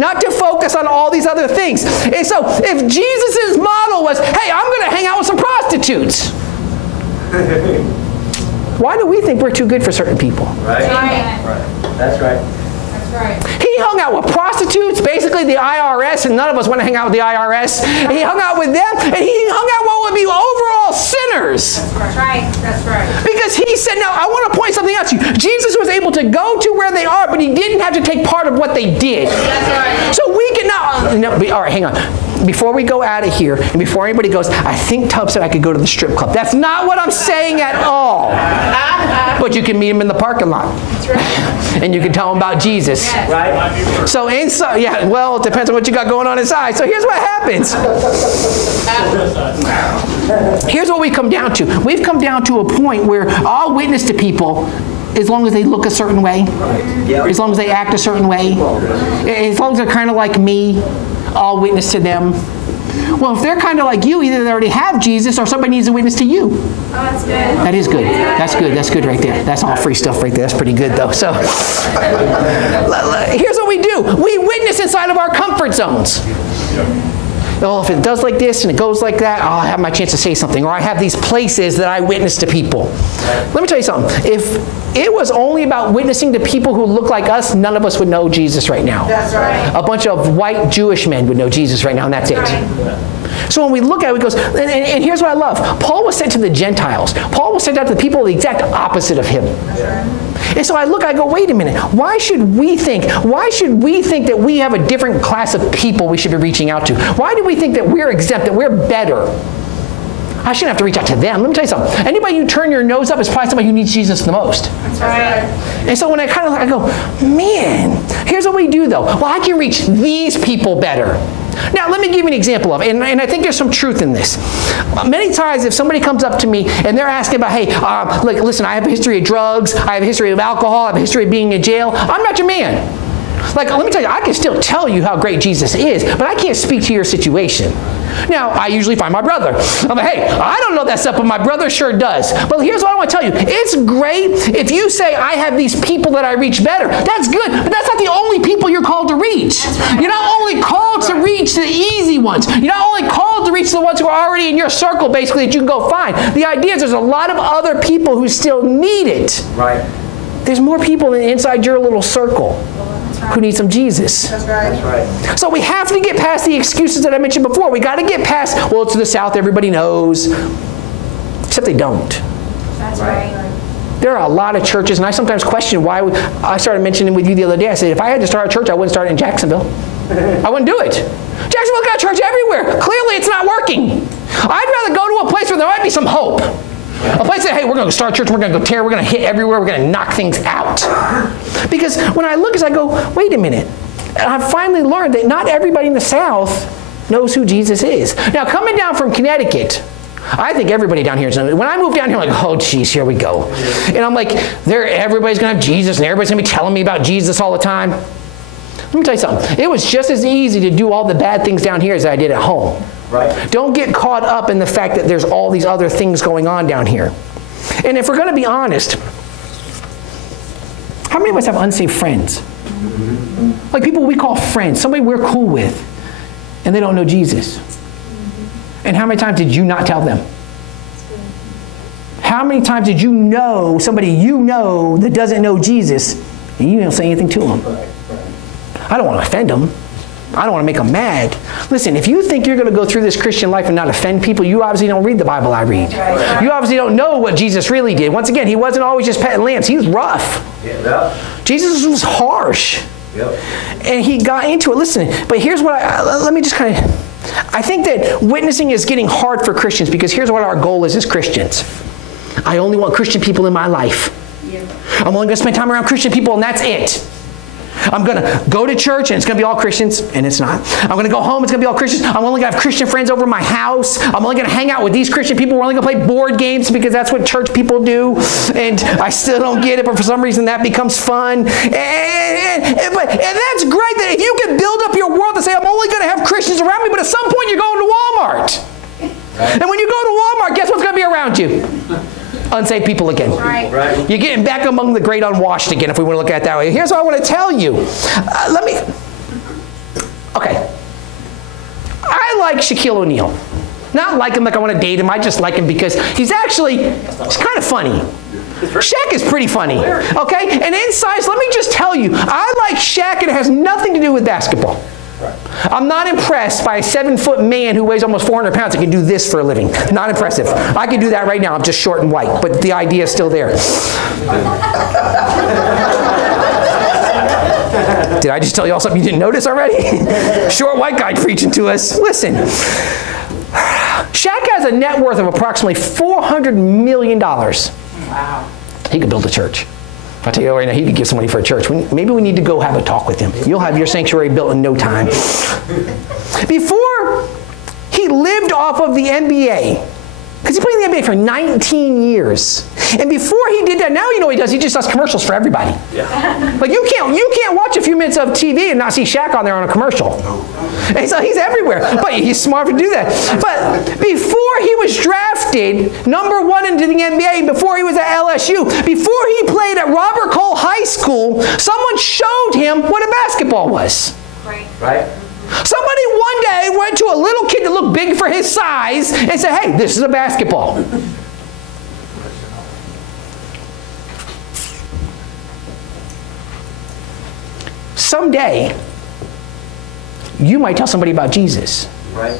Not to focus on all these other things. And so if Jesus' model was, hey, I'm going to hang out with some prostitutes. Why do we think we're too good for certain people? Right. That's right. He hung out with prostitutes, basically the IRS, and none of us want to hang out with the IRS. He hung out with them, and he hung out with what would be overall sinners. That's right. That's right. Because he said, now I want to point something out to you. Jesus was able to go to where they are, but he didn't have to take part of what they did. That's right. So we can now, all right, hang on. Before we go out of here, and before anybody goes, I think Tubb said I could go to the strip club. That's not what I'm saying at all. But you can meet him in the parking lot. That's right. And you can tell him about Jesus. Yes. Right? So inside, yeah, well, it depends on what you got going on inside. So here's what happens. Here's what we come down to. We've come down to a point where I'll witness to people as long as they look a certain way, as long as they act a certain way, as long as they're kind of like me, I'll witness to them. Well, if they're kind of like you, either they already have Jesus or somebody needs to witness to you. Oh, that's good. That is good. That's good. That's good right there. That's all free stuff right there. That's pretty good though. So here's what we do. We witness inside of our comfort zones. Oh, if it does like this and it goes like that, I'll have my chance to say something. Or I have these places that I witness to people. Let me tell you something. If it was only about witnessing to people who look like us, none of us would know Jesus right now. That's right. A bunch of white Jewish men would know Jesus right now, and that's it. So when we look at it, it goes, and here's what I love. Paul was sent to the Gentiles. Paul was sent out to the people the exact opposite of him. And so I look, I go, wait a minute. Why should we think that we have a different class of people we should be reaching out to? Why do we think that we're exempt, that we're better? I shouldn't have to reach out to them. Let me tell you something. Anybody you turn your nose up is probably somebody who needs Jesus the most. That's right. And so when I go, man, here's what we do though. Well, I can reach these people better. Now, let me give you an example of it, and I think there's some truth in this. Many times, if somebody comes up to me and they're asking about, hey, look, listen, I have a history of drugs, I have a history of alcohol, I have a history of being in jail, I'm not your man. Like, let me tell you, I can still tell you how great Jesus is, but I can't speak to your situation. Now, I usually find my brother. I'm like, hey, I don't know that stuff, but my brother sure does. But here's what I want to tell you. It's great if you say, I have these people that I reach better. That's good, but that's not the only people you're called to reach. You're not only called to reach the easy ones. You're not only called to reach the ones who are already in your circle, basically, that you can go find. The idea is there's a lot of other people who still need it. Right. There's more people inside your little circle who need some Jesus. That's right. That's right. So we have to get past the excuses that I mentioned before. We got to get past, well, it's the South, everybody knows. Except they don't. That's right. There are a lot of churches, and I sometimes question why. I started mentioning with you the other day, I said, if I had to start a church, I wouldn't start it in Jacksonville. I wouldn't do it. Jacksonville's got a church everywhere. Clearly, it's not working. I'd rather go to a place where there might be some hope. A place that, hey, we're going to start a church, we're going to go tear, we're going to hit everywhere, we're going to knock things out. Because when I look, I go, wait a minute. And I've finally learned that not everybody in the South knows who Jesus is. Now, coming down from Connecticut, I think everybody down here is. When I moved down here, I'm like, oh, geez, here we go. And I'm like, everybody's going to have Jesus, and everybody's going to be telling me about Jesus all the time. Let me tell you something. It was just as easy to do all the bad things down here as I did at home. Right. Don't get caught up in the fact that there's all these other things going on down here. And if we're going to be honest, how many of us have unsaved friends? Like people we call friends, somebody we're cool with, and they don't know Jesus. And how many times did you not tell them? How many times did you know somebody you know that doesn't know Jesus, and you don't say anything to them? I don't want to offend them. I don't want to make them mad. Listen, if you think you're going to go through this Christian life and not offend people, you obviously don't read the Bible I read. You obviously don't know what Jesus really did. Once again, he wasn't always just petting lambs. He was rough. Jesus was harsh. And he got into it. Listen, but here's what let me just kind of, I think that witnessing is getting hard for Christians because here's what our goal is as Christians. I only want Christian people in my life. I'm only going to spend time around Christian people and that's it. I'm going to go to church and it's going to be all Christians, and it's not. I'm going to go home, it's going to be all Christians. I'm only going to have Christian friends over my house. I'm only going to hang out with these Christian people. We're only going to play board games because that's what church people do. And I still don't get it, but for some reason that becomes fun. And that's great that if you can build up your world and say, I'm only going to have Christians around me, but at some point you're going to Walmart. And when you go to Walmart, guess what's going to be around you? Unsaved people again. Right. You're getting back among the great unwashed again, if we want to look at it that way. Here's what I want to tell you. like Shaquille O'Neal. Not like him like I want to date him. I just like him because he's kind of funny. Shaq is pretty funny, okay? And inside, let me just tell you, I like Shaq and it has nothing to do with basketball. I'm not impressed by a 7-foot man who weighs almost 400 pounds and can do this for a living. Not impressive. I can do that right now. I'm just short and white, but the idea is still there. Did I just tell you all something you didn't notice already? Short white guy preaching to us. Listen, Shaq has a net worth of approximately $400 million. Wow. He could build a church. I'll tell you right now, he could give some money for a church. Maybe we need to go have a talk with him. You'll have your sanctuary built in no time. Before, he lived off of the NBA. Because he played in the NBA for 19 years. And before he did that, now you know what he does? He just does commercials for everybody. Yeah. Like you can't watch a few minutes of TV and not see Shaq on there on a commercial. And so he's everywhere. But he's smart to do that. But before he was drafted #1 into the NBA, before he was at LSU, before he played at Robert Cole High School, someone showed him what a basketball was. Right. Somebody one day went to a little kid that looked big for his size and said, hey, this is a basketball. Someday, you might tell somebody about Jesus. Right.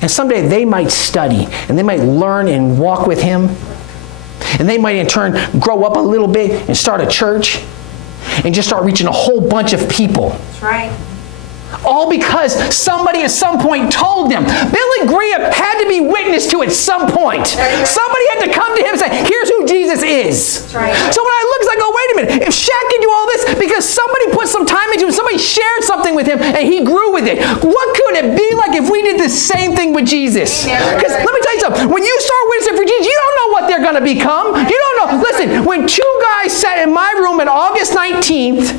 And someday they might study and they might learn and walk with him. And they might in turn grow up a little bit and start a church and just start reaching a whole bunch of people. That's right. All because somebody at some point told them. Billy Graham had to be witness to at some point. Somebody had to come to him and say, here's who Jesus is. That's right. So when I look, I go, wait a minute. If Shaq can do all this because somebody put some time into him, somebody shared something with him, and he grew with it. What could it be like if we did the same thing with Jesus? Because let me tell you something. When you start witnessing for Jesus, you don't know what they're going to become. You don't know. Listen, when two guys sat in my room on August 20th,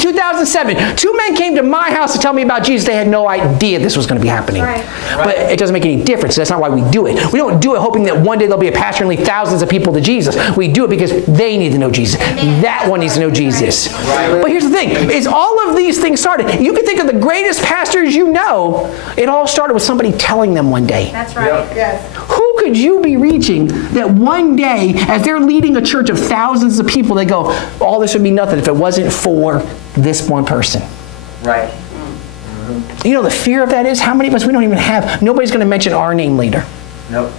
2007, two men came to my house to tell me about Jesus. They had no idea this was going to be happening. Right. But it doesn't make any difference. That's not why we do it. We don't do it hoping that one day there'll be a pastor and lead thousands of people to Jesus. We do it because they need to know Jesus. That one needs to know Jesus. But here's the thing, is all of these things started. You can think of the greatest pastors you know, it all started with somebody telling them one day. That's right. Yes. Who could you be reaching that one day, as they're leading a church of thousands of people, they go, all this would be nothing if it wasn't for this one person. Right. You know the fear of that is, how many of us we don't even have, nobody's going to mention our name later. Nope.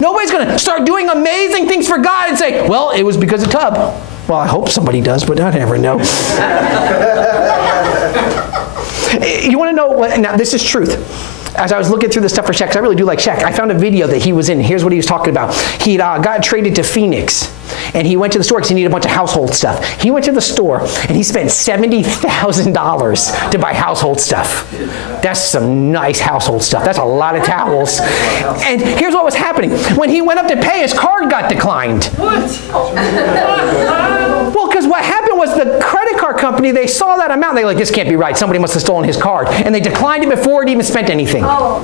Nobody's going to start doing amazing things for God and say, well, it was because of Tub. Well, I hope somebody does, but I never know. You want to know what, now this is truth. As I was looking through the stuff for Shaq, 'cause I really do like Shaq, I found a video that he was in. Here's what he was talking about. He got traded to Phoenix, and he went to the store because he needed a bunch of household stuff. He went to the store, and he spent $70,000 to buy household stuff. That's some nice household stuff. That's a lot of towels. And here's what was happening. When he went up to pay, his card got declined. What? Well, because what happened was the credit card company, they saw that amount. They were like, this can't be right. Somebody must have stolen his card. And they declined it before it even spent anything. Oh.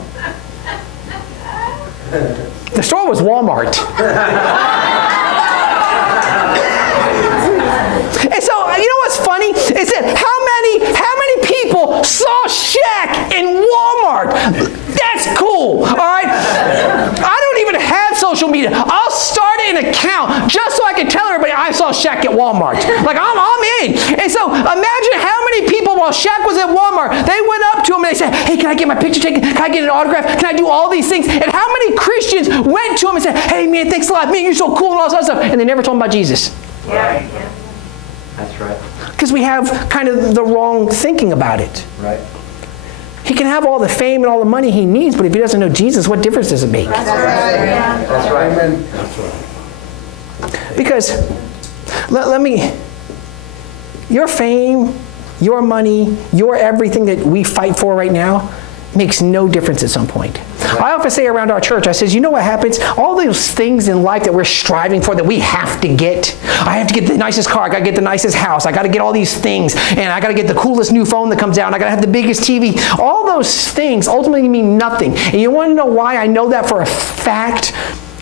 The store was Walmart. And so, you know what's funny? Is that how many people saw Shaq in Walmart? That's cool, all right? I don't even have social media. I'll start an account just so I can tell everybody I saw Shaq at Walmart. Like, I'm in. And so, imagine how many people, while Shaq was at Walmart, they went up to him and they said, hey, can I get my picture taken? Can I get an autograph? Can I do all these things? And how many Christians went to him and said, hey, man, thanks a lot. Man, you're so cool and all this other stuff. And they never told him about Jesus. Yeah. That's right. Because we have kind of the wrong thinking about it. Right. He can have all the fame and all the money he needs, but if he doesn't know Jesus, what difference does it make? That's right. Yeah. That's right. Amen. Because, let me, your fame, your money, your everything that we fight for right now makes no difference at some point. I often say around our church, I says, you know what happens? All those things in life that we're striving for, that we have to get. I have to get the nicest car. I got to get the nicest house. I got to get all these things. And I got to get the coolest new phone that comes out. And I got to have the biggest TV. All those things ultimately mean nothing. And you want to know why I know that for a fact?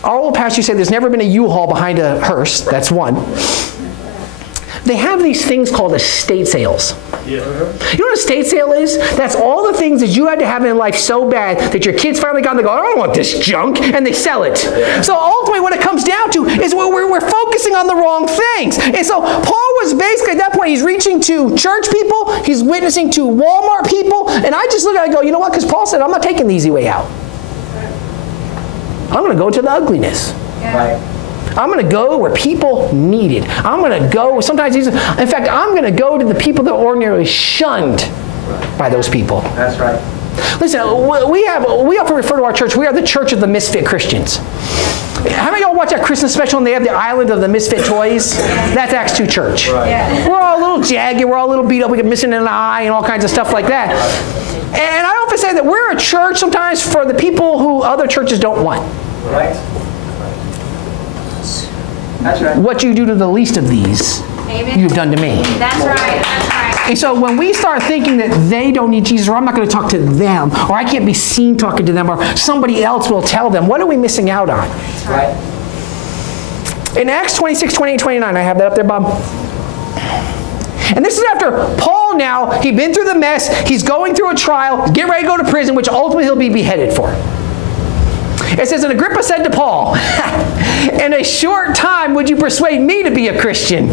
Our old pastor said there's never been a U-Haul behind a hearse. That's one. They have these things called estate sales. You know what a estate sale is? That's all the things that you had to have in life so bad that your kids finally got and they go, I don't want this junk, and they sell it. So ultimately what it comes down to is we're focusing on the wrong things. And so Paul was basically at that point, he's reaching to church people, he's witnessing to Walmart people, and I just look at it and go, you know what? Because Paul said, I'm not taking the easy way out. I'm going to go to the ugliness. Right. I'm going to go where people need it. I'm going to go, sometimes, in fact, I'm going to go to the people that are ordinarily shunned by those people. That's right. Listen, we often refer to our church, we are the church of the misfit Christians. How many of y'all watch that Christmas special and they have the island of the misfit toys? That's Acts 2 Church. Right. Yeah. We're all a little jagged, we're all a little beat up, we get missing an eye and all kinds of stuff like that. And I often say that we're a church sometimes for the people who other churches don't want. Right. That's right. What you do to the least of these, Amen. you've done to me. That's right. That's right. And so when we start thinking that they don't need Jesus, or I'm not going to talk to them, or I can't be seen talking to them, or somebody else will tell them, what are we missing out on? That's right. In Acts 26, 28, 29, I have that up there, Bob. And this is after Paul now, he'd been through the mess, he's going through a trial, getting ready to go to prison, which ultimately he'll be beheaded for. It says, and Agrippa said to Paul, in a short time would you persuade me to be a Christian?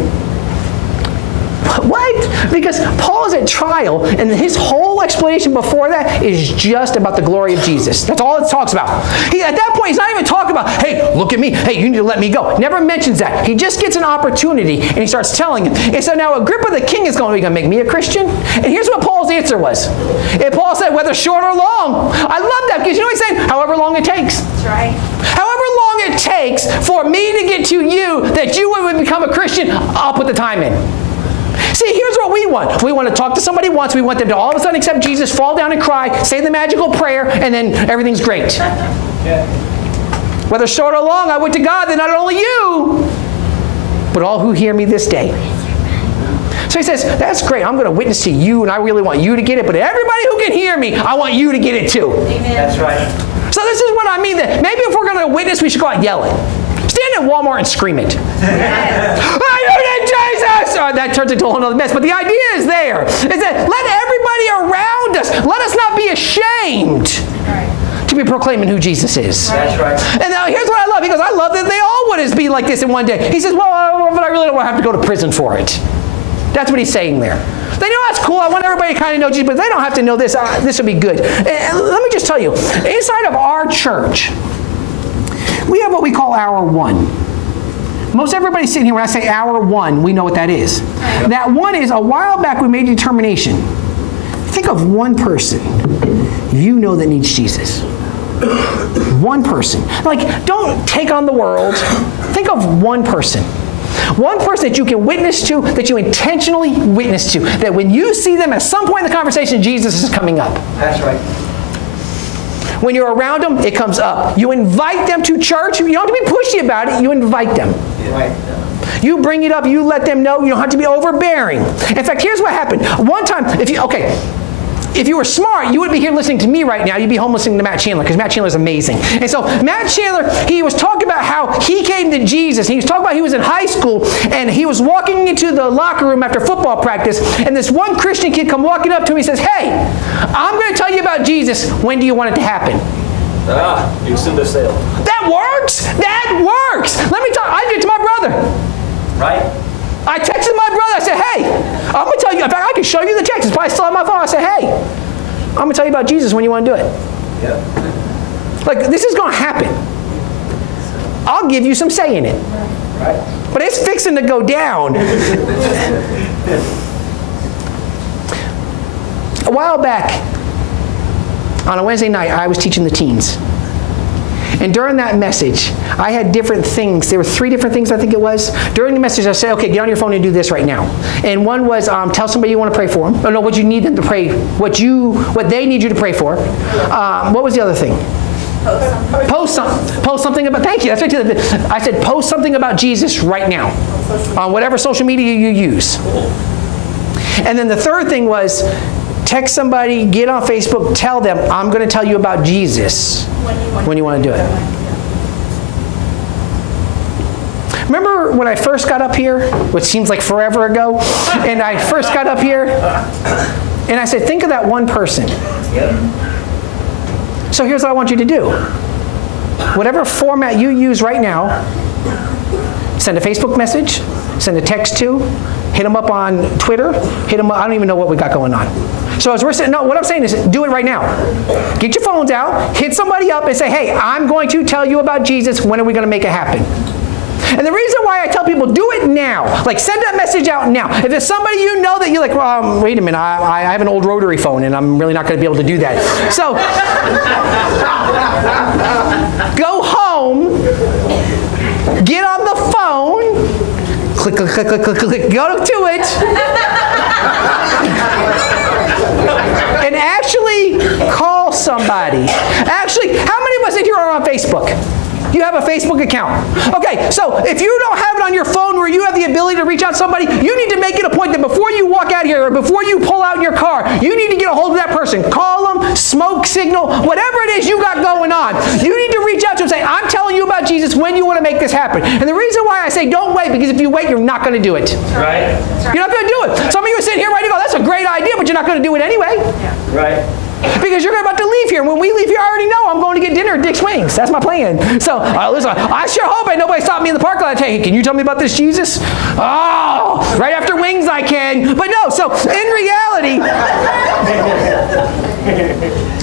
What? Because Paul's at trial, and his whole explanation before that is just about the glory of Jesus. That's all it talks about. At that point, he's not even talking about, hey, look at me. Hey, you need to let me go. Never mentions that. He just gets an opportunity, and he starts telling him. And so now Agrippa the king is going, are you going to make me a Christian? And here's what Paul's answer was. And Paul said, whether short or long. I love that, because you know what he's saying? However long it takes. That's right. However long it takes for me to get to you, that you would become a Christian, I'll put the time in. See, here's what we want. We want to talk to somebody once. We want them to all of a sudden accept Jesus, fall down and cry, say the magical prayer, and then everything's great. Yeah. Whether short or long, I would to God that not only you, but all who hear me this day. So he says, that's great. I'm going to witness to you, and I really want you to get it. But everybody who can hear me, I want you to get it too. Amen. That's right. So this is what I mean. That maybe if we're going to witness, we should go out and yell it. Stand at Walmart and scream it. I need Jesus! That turns into a whole other mess. But the idea is there. Is that let everybody around us, let us not be ashamed to be proclaiming who Jesus is. That's right. And now here's what I love. He goes, I love that they all would be like this in one day. He says, well, but I really don't want to have to go to prison for it. That's what he's saying there. They know that's cool. I want everybody to kind of know Jesus, but they don't have to know this. This will be good. And let me just tell you, inside of our church, we have what we call Hour One. Most everybody sitting here, when I say Hour One, we know what that is. That one is, a while back we made a determination. Think of one person you know that needs Jesus. One person. Like, don't take on the world. Think of one person. One person that you can witness to, that you intentionally witness to. That when you see them at some point in the conversation, Jesus is coming up. That's right. When you're around them, it comes up. You invite them to church. You don't have to be pushy about it. You invite them. Right. You bring it up. You let them know. You don't have to be overbearing. In fact, here's what happened. One time, if you were smart, you would be here listening to me right now. You'd be home listening to Matt Chandler, because Matt Chandler is amazing. And so Matt Chandler, he was talking about how he came to Jesus. He was talking about he was in high school, and he was walking into the locker room after football practice, and this one Christian kid come walking up to him. He says, hey, I'm going to tell you about Jesus. When do you want it to happen? You send the sale. That works. That works. Let me tell you, I did it to my brother. Right. I texted my brother. I said, hey, I'm going to tell you. In fact, I can show you the text. It's probably still on my phone. I said, hey, I'm going to tell you about Jesus when you want to do it. Yep. Like, this is going to happen. I'll give you some say in it. Right. But it's fixing to go down. A while back, on a Wednesday night, I was teaching the teens. And during that message, I had different things. There were 3 different things, I think it was. During the message, I said, okay, get on your phone and do this right now. And one was, tell somebody you want to pray for them. Or no, what you need them to pray, what they need you to pray for. What was the other thing? Post something about, thank you. That's right. I said, post something about Jesus right now on whatever social media you use. And then the third thing was, text somebody, get on Facebook, tell them, I'm going to tell you about Jesus when you want to do it. Remember when I first got up here, which seems like forever ago, and I first got up here, and I said, think of that one person. So here's what I want you to do. Whatever format you use right now, send a Facebook message, send a text to, hit them up on Twitter, hit them up, I don't even know what we got going on. So as we're saying, no, what I'm saying is do it right now. Get your phones out, hit somebody up and say, hey, I'm going to tell you about Jesus. When are we going to make it happen? And the reason why I tell people, do it now. Like, send that message out now. If there's somebody you know that you're like, well, wait a minute, I have an old rotary phone and I'm really not going to be able to do that. So, go home, get on the phone, click, click, click, click, click, click, go to it, and actually call somebody. Actually, how many of us in here are on Facebook? You have a Facebook account. Okay, so if you don't have it on your phone where you have the ability to reach out to somebody, you need to make it a point that before you walk out here or before you pull out your car, you need to get a hold of that person. Call them, smoke signal, whatever it is you got going on. You need to reach out to them and say, I'm telling you about Jesus when you want to make this happen. And the reason why I say don't wait, because if you wait, you're not going to do it. Right. You're not going to do it. Some of you are sitting here right now, that's a great idea, but you're not going to do it anyway. Right. Because you're about to leave here. When we leave here, I already know I'm going to get dinner at Dick's Wings. That's my plan. So, listen, I sure hope ain't nobody stopped me in the parking lot and say, hey, can you tell me about this Jesus? Oh, right after Wings I can. But no, so in reality,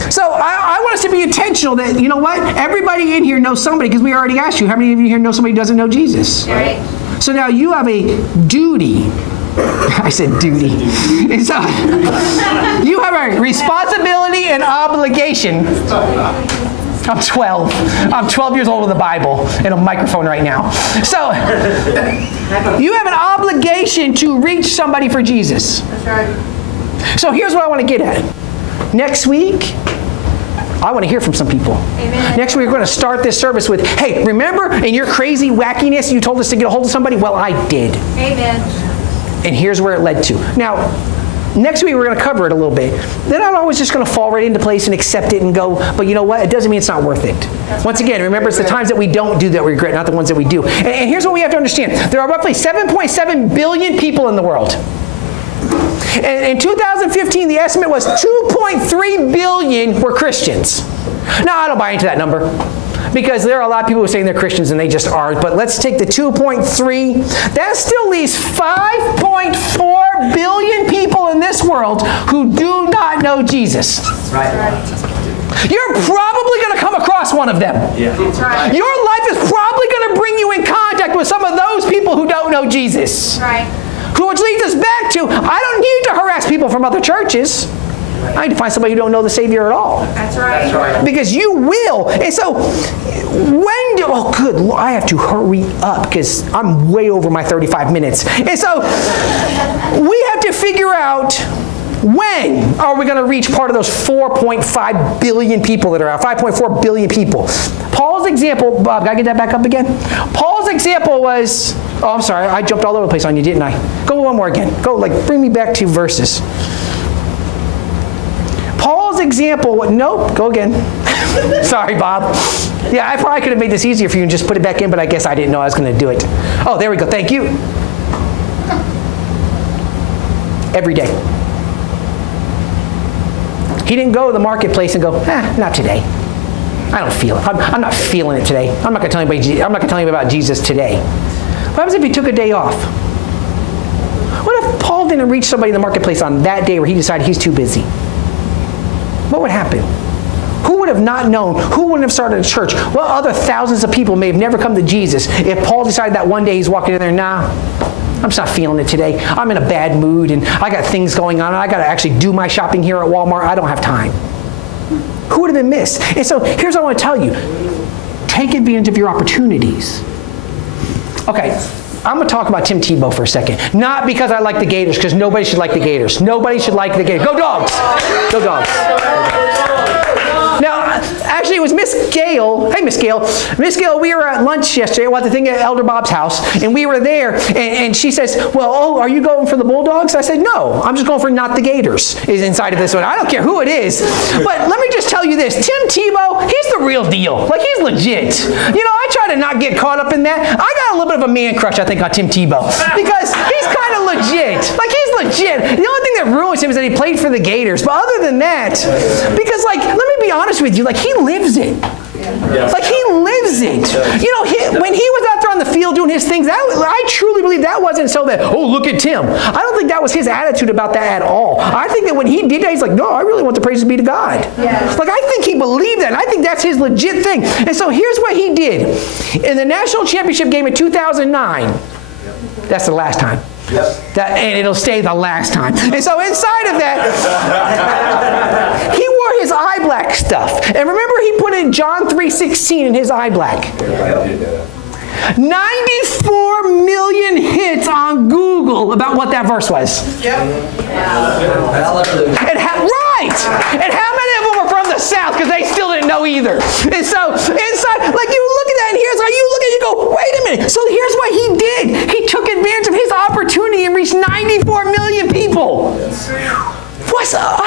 so I want us to be intentional that, you know what? Everybody in here knows somebody, because we already asked you, how many of you here know somebody who doesn't know Jesus? Right. So now you have a duty. I said duty. And so you have a responsibility and obligation. I'm 12. I'm 12 years old with a Bible and a microphone right now. So you have an obligation to reach somebody for Jesus. That's right. So here's what I want to get at. Next week, I want to hear from some people. Amen. Next week, we're going to start this service with, hey, remember in your crazy wackiness, you told us to get a hold of somebody? Well, I did. Amen. And here's where it led to. Now, next week we're going to cover it a little bit. They're not always just going to fall right into place and accept it and go, but you know what? It doesn't mean it's not worth it. Once again, remember, it's the times that we don't do that we regret, not the ones that we do. And here's what we have to understand. There are roughly 7.7 billion people in the world. And in 2015, the estimate was 2.3 billion were Christians. Now, I don't buy into that number, because there are a lot of people who are saying they're Christians and they just aren't. But let's take the 2.3. That still leaves 5.4 billion people in this world who do not know Jesus. Right. You're probably going to come across one of them. Yeah. That's right. Your life is probably going to bring you in contact with some of those people who don't know Jesus. Right. Which leads us back to, I don't need to harass people from other churches. I need to find somebody who don't know the Savior at all. That's right. That's right. Because you will. And so, oh good Lord, I have to hurry up because I'm way over my 35 minutes. And so, we have to figure out, when are we going to reach part of those 4.5 billion people that are out? 5.4 billion people. Paul's example, Bob, can I get that back up again? Paul's example was, oh, I'm sorry, I jumped all over the place on you, didn't I? Go one more again. Go, bring me back 2 verses. Paul's example, nope, go again. Sorry, Bob. Yeah, I probably could have made this easier for you and just put it back in, but I guess I didn't know I was going to do it. Oh, there we go. Thank you. Every day. He didn't go to the marketplace and go, not today. I don't feel it. I'm not feeling it today. I'm not going to tell anybody. I'm not going to tell you about Jesus today. What happens if he took a day off? What if Paul didn't reach somebody in the marketplace on that day where he decided he's too busy? What would happen? Who would have not known? Who wouldn't have started a church? What other thousands of people may have never come to Jesus if Paul decided that one day he's walking in there, nah, I'm just not feeling it today. I'm in a bad mood and I got things going on and I got to actually do my shopping here at Walmart. I don't have time. Who would have been missed? And so here's what I want to tell you. Take advantage of your opportunities. Okay, I'm going to talk about Tim Tebow for a second. Not because I like the Gators, because nobody should like the Gators. Nobody should like the Gators. Go Dogs! Go Dogs! Now, Actually, it was Miss Gail. Hey, Miss Gail. Miss Gail, we were at lunch yesterday, at the thing at Elder Bob's house, and we were there, and she says, well, oh, are you going for the Bulldogs? I said, no, I'm just going for not the Gators is inside of this one. I don't care who it is. But let me just tell you this. Tim Tebow, he's the real deal. Like, he's legit. You know, I try to not get caught up in that. I got a little bit of a man crush, I think, on Tim Tebow. Because he's kind of legit. Like, he's legit. The only thing that ruins him is that he played for the Gators. But other than that, because, like, let me be honest with you, like, he lives it. Yes. Like, he lives it. You know, when he was out there on the field doing his things, I truly believe that wasn't so that, oh, look at Tim. I don't think that was his attitude about that at all. I think that when he did that, he's like, no, I really want the praises be to God. Yes. Like, I think he believed that. And I think that's his legit thing. And so here's what he did. In the national championship game in 2009, that's the last time. Yep. And it'll stay the last time. And so inside of that, he wore his eye black stuff. And remember, he put in John 3:16 in his eye black. 94 million hits on Google about what that verse was. Yep. And and how many of them were from the South because they still didn't know either. And so inside, like, you look at that, and here's how you look at it, you go, wait a minute. So here's what he did. He took advantage of his opportunity and reached 94 million people. Yes. What's up?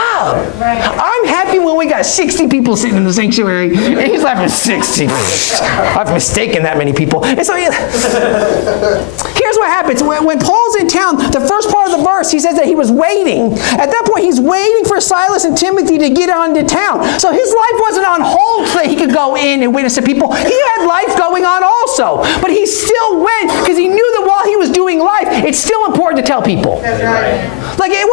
Right. I'm happy when we got 60 people sitting in the sanctuary, and he's laughing 60. I've mistaken that many people. And so here's what happens. When Paul's in town, the first part of the verse, he says that he was waiting. At that point, he's waiting for Silas and Timothy to get on to town. So his life wasn't on hold so that he could go in and witness to people. He had life going on also. But he still went because he knew that while he was doing life, it's still important to tell people. That's right. Like, it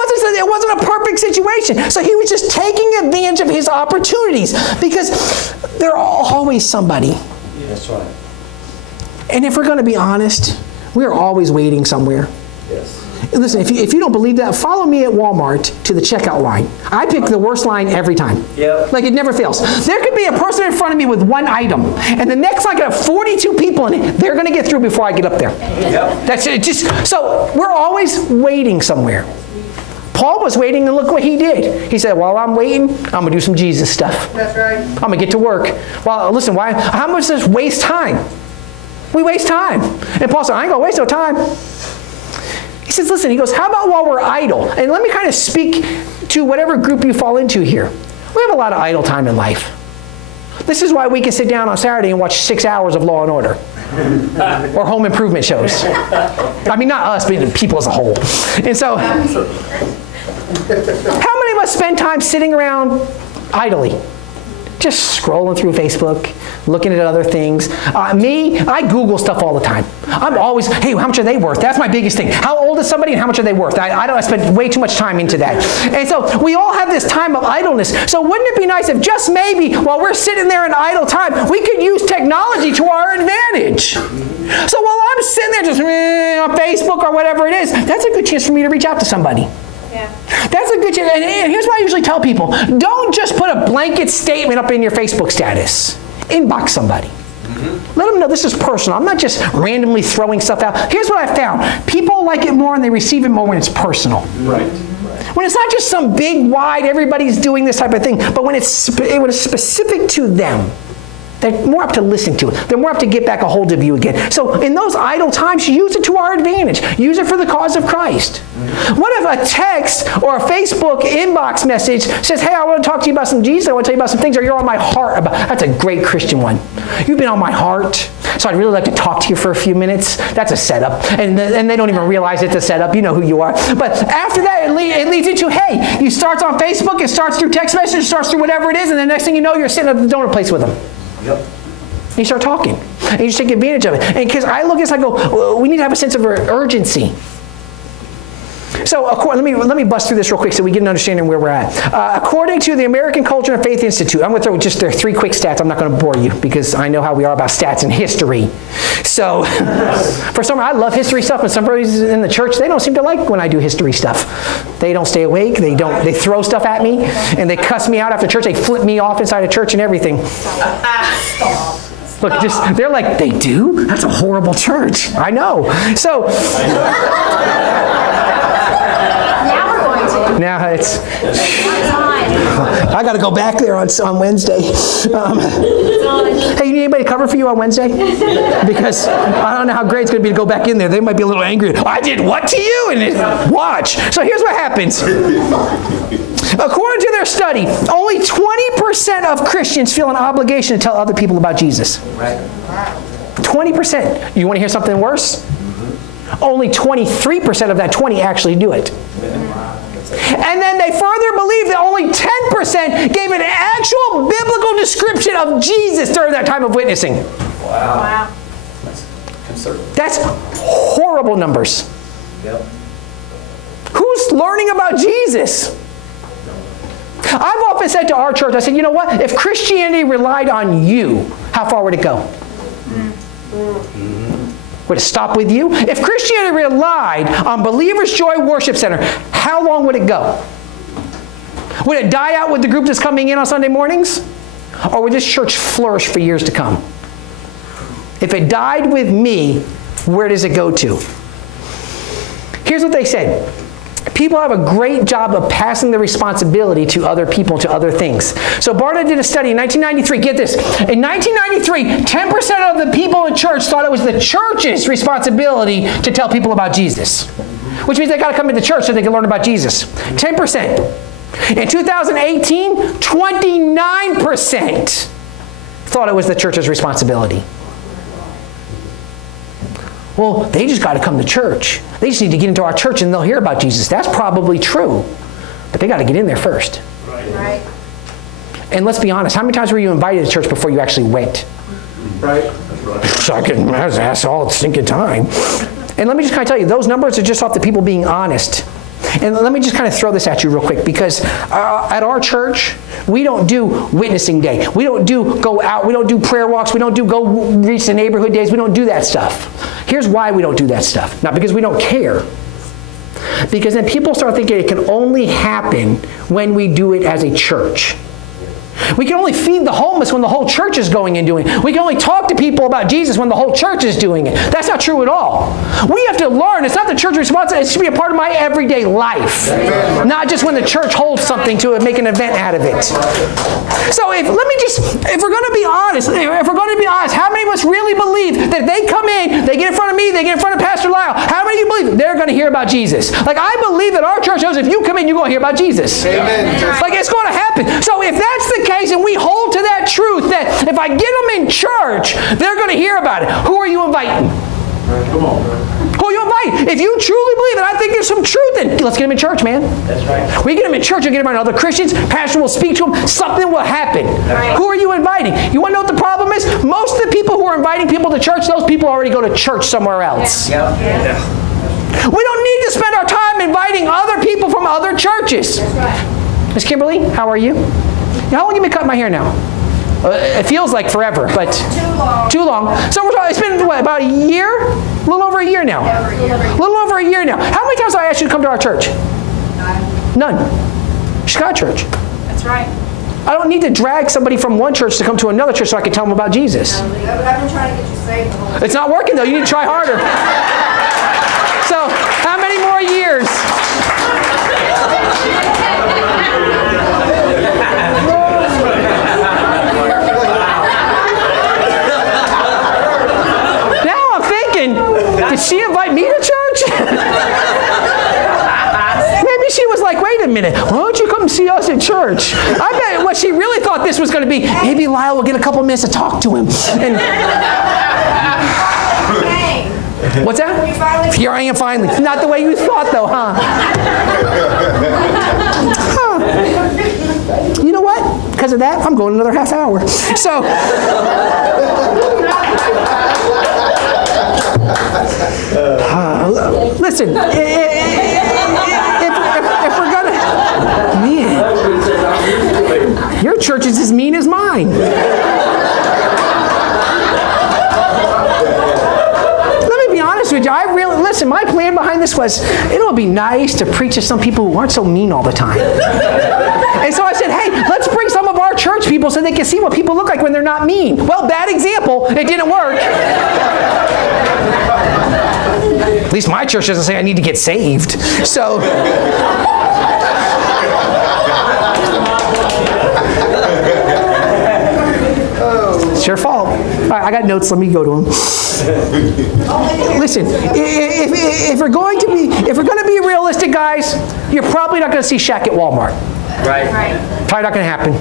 wasn't a perfect situation. So he was just taking advantage of his opportunities because there are always somebody. That's right. And if we're going to be honest, we're always waiting somewhere. Yes. Listen, if you don't believe that, follow me at Walmart to the checkout line. I pick the worst line every time. Yep. Like, it never fails. There could be a person in front of me with one item, and the next line could have 42 people in it. They're going to get through before I get up there. Yep. That's it. So we're always waiting somewhere. Paul was waiting, and look what he did. He said, while I'm waiting, I'm going to do some Jesus stuff. That's right. I'm going to get to work. Well, listen, why? How much does waste time? We waste time. And Paul said, I ain't going to waste no time. He says, listen, he goes, how about while we're idle? And let me kind of speak to whatever group you fall into here. We have a lot of idle time in life. This is why we can sit down on Saturday and watch 6 hours of Law and Order. Or home improvement shows. I mean, not us, but people as a whole. And so, how many of us spend time sitting around idly? Just scrolling through Facebook, looking at other things. Me, I Google stuff all the time. I'm always, hey, how much are they worth? That's my biggest thing. How old is somebody and how much are they worth? I spend way too much time into that. And so we all have this time of idleness. So wouldn't it be nice if just maybe while we're sitting there in idle time, we could use technology to our advantage? So while I'm sitting there just on Facebook or whatever it is, that's a good chance for me to reach out to somebody. Yeah. That's a good chance. And here's what I usually tell people. Don't just put a blanket statement up in your Facebook status. Inbox somebody. Mm-hmm. Let them know this is personal. I'm not just randomly throwing stuff out. Here's what I found. People like it more and they receive it more when it's personal. Right. When it's not just some big, wide, everybody's doing this type of thing, but when it's specific to them. They're more apt to listen to it. They're more apt to get back a hold of you again. So in those idle times, use it to our advantage. Use it for the cause of Christ. What if a text or a Facebook inbox message says, hey, I want to talk to you about some Jesus. I want to tell you about some things, or you're on my heart about. That's a great Christian one. You've been on my heart, so I'd really like to talk to you for a few minutes. That's a setup. And they don't even realize it's a setup. You know who you are. But after that, it leads into, hey, you start on Facebook, it starts through text message, it starts through whatever it is, and the next thing you know, you're sitting at the donut place with them. Yep. You start talking, and you just take advantage of it. And because I look at this, I go, well, we need to have a sense of urgency. So let me bust through this real quick so we get an understanding where we're at. According to the American Culture and Faith Institute, I'm going to throw just their 3 quick stats. I'm not going to bore you because I know how we are about stats and history. So for some, I love history stuff, but some brothers in the church, they don't seem to like when I do history stuff. They don't stay awake. They throw stuff at me, and they cuss me out after church. They flip me off inside of church and everything. Look, they're like, they do? That's a horrible church. I know. So... Now we're going to. Now it's, It's on. I got to go back there on Wednesday. It's on. Hey, you need anybody to cover for you on Wednesday? Because I don't know how great it's going to be to go back in there. They might be a little angry. I did what to you? And watch. So here's what happens. According to their study, only 20% of Christians feel an obligation to tell other people about Jesus. Right. 20%. You want to hear something worse? Only 23% of that 20 actually do it. And then they further believe that only 10% gave an actual biblical description of Jesus during that time of witnessing. Wow. That's horrible numbers. Yep. Who's learning about Jesus? I've often said to our church, I said, you know what? If Christianity relied on you, how far would it go? Would it stop with you? If Christianity relied on Believer's Joy Worship Center, how long would it go? Would it die out with the group that's coming in on Sunday mornings? Or would this church flourish for years to come? If it died with me, where does it go to? Here's what they said. People have a great job of passing the responsibility to other people, to other things. So Barna did a study in 1993. Get this. In 1993, 10% of the people in church thought it was the church's responsibility to tell people about Jesus. Which means they got to come into church so they can learn about Jesus. 10%. In 2018, 29% thought it was the church's responsibility. Well, they just got to come to church. They just need to get into our church and they'll hear about Jesus. That's probably true. But they got to get in there first. Right. And let's be honest, how many times were you invited to church before you actually went? Right. That's all stinking time. And let me just kind of tell you, those numbers are just off the people being honest. And let me just kind of throw this at you real quick, because at our church, we don't do witnessing day. We don't do go out. We don't do prayer walks. We don't do go reach the neighborhood days. We don't do that stuff. Here's why we don't do that stuff. Not because we don't care. Because then people start thinking it can only happen when we do it as a church. We can only feed the homeless when the whole church is going and doing it. We can only talk to people about Jesus when the whole church is doing it. That's not true at all. We have to learn. It's not the church's responsibility. It should be a part of my everyday life. Amen. Not just when the church holds something to make an event out of it. So if we're going to be honest, how many of us really believe that if they come in, they get in front of me, they get in front of Pastor Lyle, how many of you believe they're going to hear about Jesus? Like, I believe that our church knows if you come in, you're going to hear about Jesus. Amen. Like, it's going to happen. So if that's the case and we hold to that truth that if I get them in church, they're going to hear about it, who are you inviting? Come on. Who are you inviting? If you truly believe that I think there's some truth, then let's get them in church, man. That's right. We get them in church and get them around other Christians. Pastor will speak to them. Something will happen. Right. Who are you inviting? You want to know what the problem is? Most of the people who are inviting people to church, those people already go to church somewhere else. Yep. Yeah. We don't need to spend our time inviting other people from other churches. That's right. Miss Kimberly, how are you? How long have you been cutting my hair now? It feels like forever, but too long. So it's been what, about a year? A little over a year now. A little over a year now. How many times have I asked you to come to our church? None. Chicago Church. That's right. I don't need to drag somebody from one church to come to another church so I can tell them about Jesus. Yeah, but I've been trying to get you saved the whole time. It's not working though. You need to try harder. So, how many more years? Now I'm thinking, did she invite me to church? Maybe she was like, wait a minute, why don't you come see us at church? I bet what she really thought this was going to be, maybe Lyle will get a couple minutes to talk to him. And what's that? Here I am finally. Not the way you thought though, huh? You know what? Because of that, I'm going another half hour. So, listen, if we're going to, man, your church is as mean as mine. I really, listen, my plan behind this was, it would be nice to preach to some people who aren't so mean all the time. And so I said, hey, let's bring some of our church people so they can see what people look like when they're not mean. Well, bad example, it didn't work. At least my church doesn't say I need to get saved. So, I got notes. Let me go to them. Listen, if we're going to be realistic, guys, you're probably not going to see Shaq at Walmart. Right. Probably not going to happen.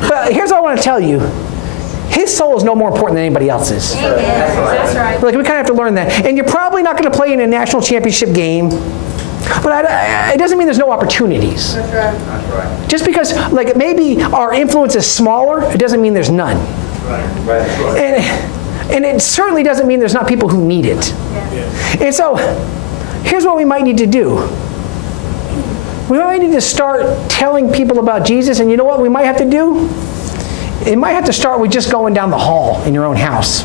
But here's what I want to tell you. His soul is no more important than anybody else's. That's right. Like, we kind of have to learn that. And you're probably not going to play in a national championship game. But it doesn't mean there's no opportunities. That's right. Just because, like, maybe our influence is smaller, it doesn't mean there's none. And it certainly doesn't mean there's not people who need it. And so, here's what we might need to do. We might need to start telling people about Jesus, and you know what we might have to do? It might have to start with just going down the hall in your own house.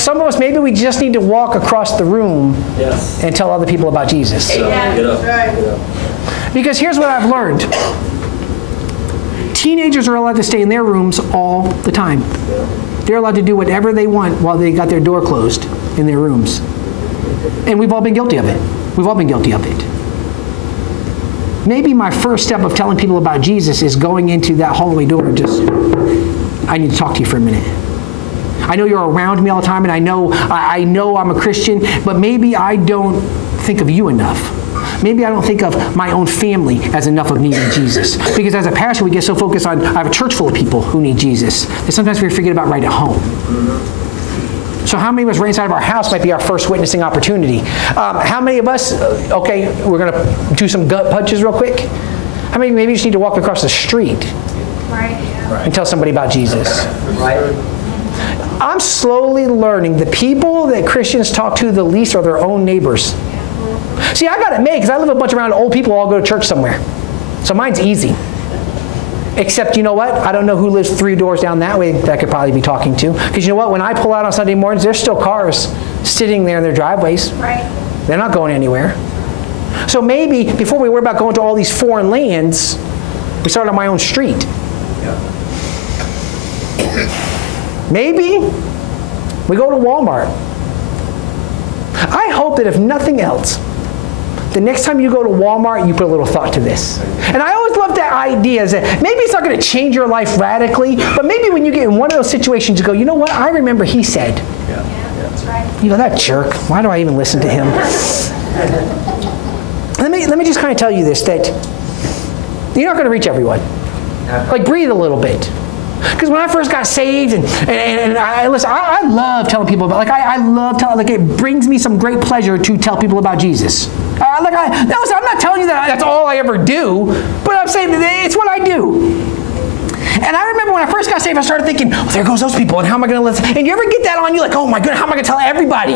Some of us, maybe we just need to walk across the room and tell other people about Jesus. Get up. Because here's what I've learned. Teenagers are allowed to stay in their rooms all the time. They're allowed to do whatever they want while they got their door closed in their rooms. And we've all been guilty of it. We've all been guilty of it. Maybe my first step of telling people about Jesus is going into that hallway door and just, I need to talk to you for a minute. I know you're around me all the time, and I know I'm a Christian, but maybe I don't think of you enough. Maybe I don't think of my own family as enough of needing Jesus. Because as a pastor, we get so focused on, I have a church full of people who need Jesus, that sometimes we forget about right at home. So how many of us right inside of our house might be our first witnessing opportunity? How many of us, okay, we're going to do some gut punches real quick. How many maybe just need to walk across the street and tell somebody about Jesus? I'm slowly learning the people that Christians talk to the least are their own neighbors. See, I got it made because I live a bunch around old people who all go to church somewhere. So mine's easy. Except, you know what? I don't know who lives 3 doors down that way that I could probably be talking to. Because you know what? When I pull out on Sunday mornings, there's still cars sitting there in their driveways. Right. They're not going anywhere. So maybe before we worry about going to all these foreign lands, we start on my own street. Maybe we go to Walmart. I hope that if nothing else, the next time you go to Walmart, you put a little thought to this. And I always love that idea is that maybe it's not going to change your life radically, but maybe when you get in one of those situations, you go, you know what? I remember he said. That's right. You go, that jerk. Why do I even listen to him? Let me just kind of tell you this, that you're not going to reach everyone. Like, breathe a little bit. Because when I first got saved, and I love telling people about, it brings me some great pleasure to tell people about Jesus. I'm not telling you that that's all I ever do, but I'm saying it's what I do. And I remember when I first got saved, I started thinking, oh, there goes those people, and how am I going to listen? And you ever get that on you, like, oh my goodness, how am I going to tell everybody?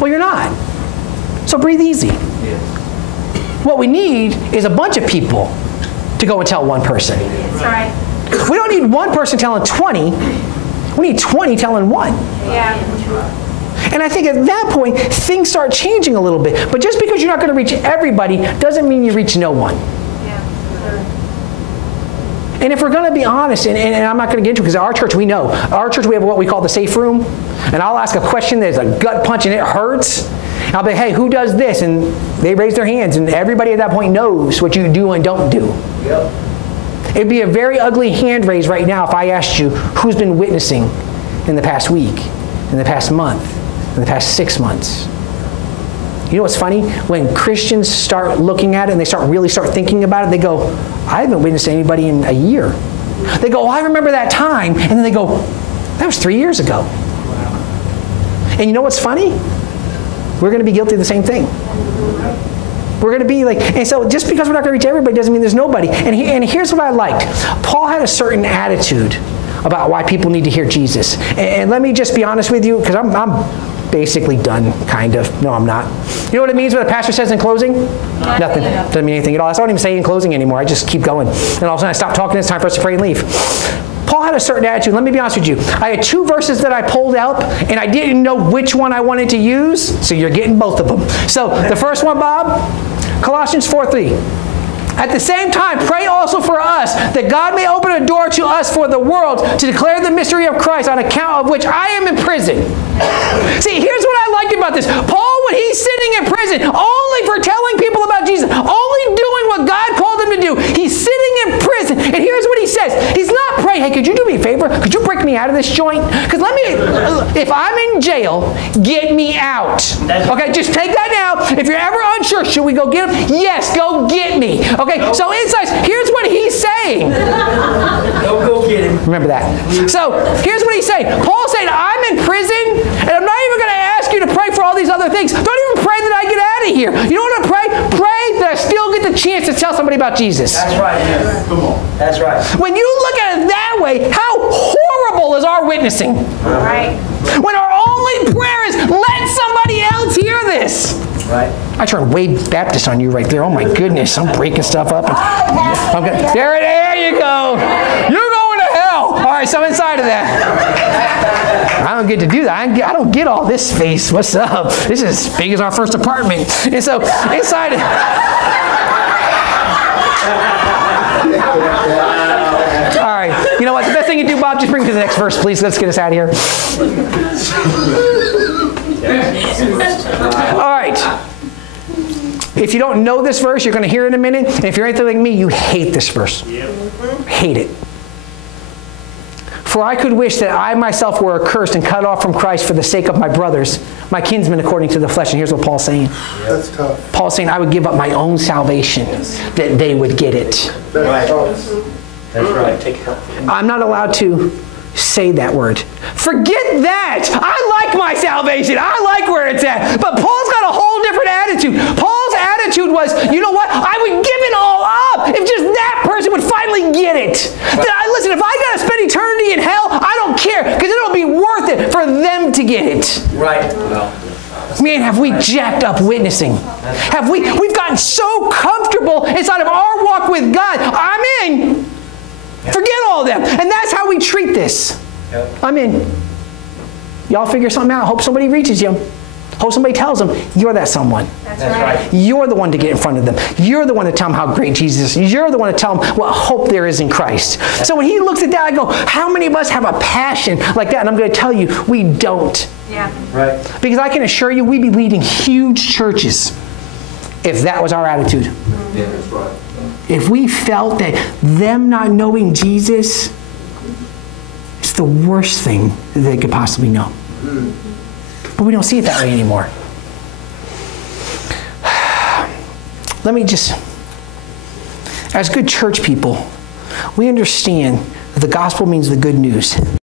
Well, you're not. So breathe easy. What we need is a bunch of people to go and tell one person. That's right. We don't need one person telling 20. We need 20 telling one. Yeah. And I think at that point, things start changing a little bit. But just because you're not going to reach everybody doesn't mean you reach no one. And if we're going to be honest, and I'm not going to get into it because at our church we know. Our church we have what we call the safe room. And I'll ask a question that's a gut punch and it hurts. And I'll be, hey, who does this? And they raise their hands. And everybody at that point knows what you do and don't do. Yep. It'd be a very ugly hand raise right now if I asked you who's been witnessing in the past week, in the past month, in the past 6 months. You know what's funny? When Christians start looking at it and they really start thinking about it, they go, I haven't witnessed anybody in a year. They go, oh, I remember that time. And then they go, that was 3 years ago. And you know what's funny? We're going to be guilty of the same thing. We're going to be like, and so just because we're not going to reach everybody doesn't mean there's nobody. And here's what I liked. Paul had a certain attitude about why people need to hear Jesus. And let me just be honest with you, because I'm basically done, kind of. No, I'm not. You know what it means when a pastor says in closing? Nothing. Doesn't mean anything at all. I don't even say in closing anymore. I just keep going. And all of a sudden I stop talking. It's time for us to pray and leave. Paul had a certain attitude. Let me be honest with you. I had 2 verses that I pulled out, and I didn't know which one I wanted to use, so you're getting both of them. So the first one, Bob, Colossians 4:3. At the same time, pray also for us, that God may open a door to us for the world to declare the mystery of Christ, on account of which I am in prison. See, here's what I liked about this. Paul, when he's sitting in prison, only for telling people about Jesus, only doing what God called him to do, he's sitting in prison, and here's what he says. He's not praying, hey, could this joint? Because if I'm in jail, get me out. Okay, just take that now. If you're ever unsure, should we go get him? Yes, go get me. Okay, so insights, here's what he's saying. Don't go get him. Remember that. So here's what he's saying. Paul's saying, I'm in prison, and I'm not even going to ask you to pray for all these other things. Don't even pray that I get out of here. You know what I pray? Pray that I still get the chance to tell somebody about Jesus. That's right. Yes. Come on. That's right. When you look at it that way, how horrible is our witnessing? Right. When our only prayer is, let somebody else hear this. Right. I turned way Baptist on you right there. Oh my goodness, I'm breaking stuff up. There you go. You're going to hell. All right, so I'm inside of that. I don't get to do that. I don't get all this space. What's up? This is as big as our first apartment. And so inside all right, you know what? The best thing you do, Bob, just bring me to the next verse, please. Let's get us out of here. All right. If you don't know this verse, you're going to hear it in a minute. And if you're anything like me, you hate this verse. Hate it. For I could wish that I myself were accursed and cut off from Christ for the sake of my brothers, my kinsmen according to the flesh. And here's what Paul's saying. That's tough. Paul's saying, I would give up my own salvation that they would get it. That's right. That's right. Take help. I'm not allowed to say that word. Forget that. I like my salvation. I like where it's at. But Paul's got a whole different attitude. Paul's attitude was, you know what? I would give it all up if just that person would finally get it. Listen, if I got to spend eternity in hell, I don't care, because it'll be worth it for them to get it. Right. Well. Man, have we jacked up witnessing? We've gotten so comfortable inside of our walk with God. I'm in. Forget all that. And that's how we treat this. Yep. I'm in. Y'all figure something out. Hope somebody reaches you. Hope somebody tells them, you're that someone. That's right. You're the one to get in front of them. You're the one to tell them how great Jesus is. You're the one to tell them what hope there is in Christ. So when he looks at that, I go, how many of us have a passion like that? And I'm going to tell you, we don't. Yeah. Right. Because I can assure you, we'd be leading huge churches if that was our attitude. Yeah, that's right. If we felt that them not knowing Jesus is the worst thing that they could possibly know. But we don't see it that way anymore. Let me just, as good church people, we understand that the gospel means the good news.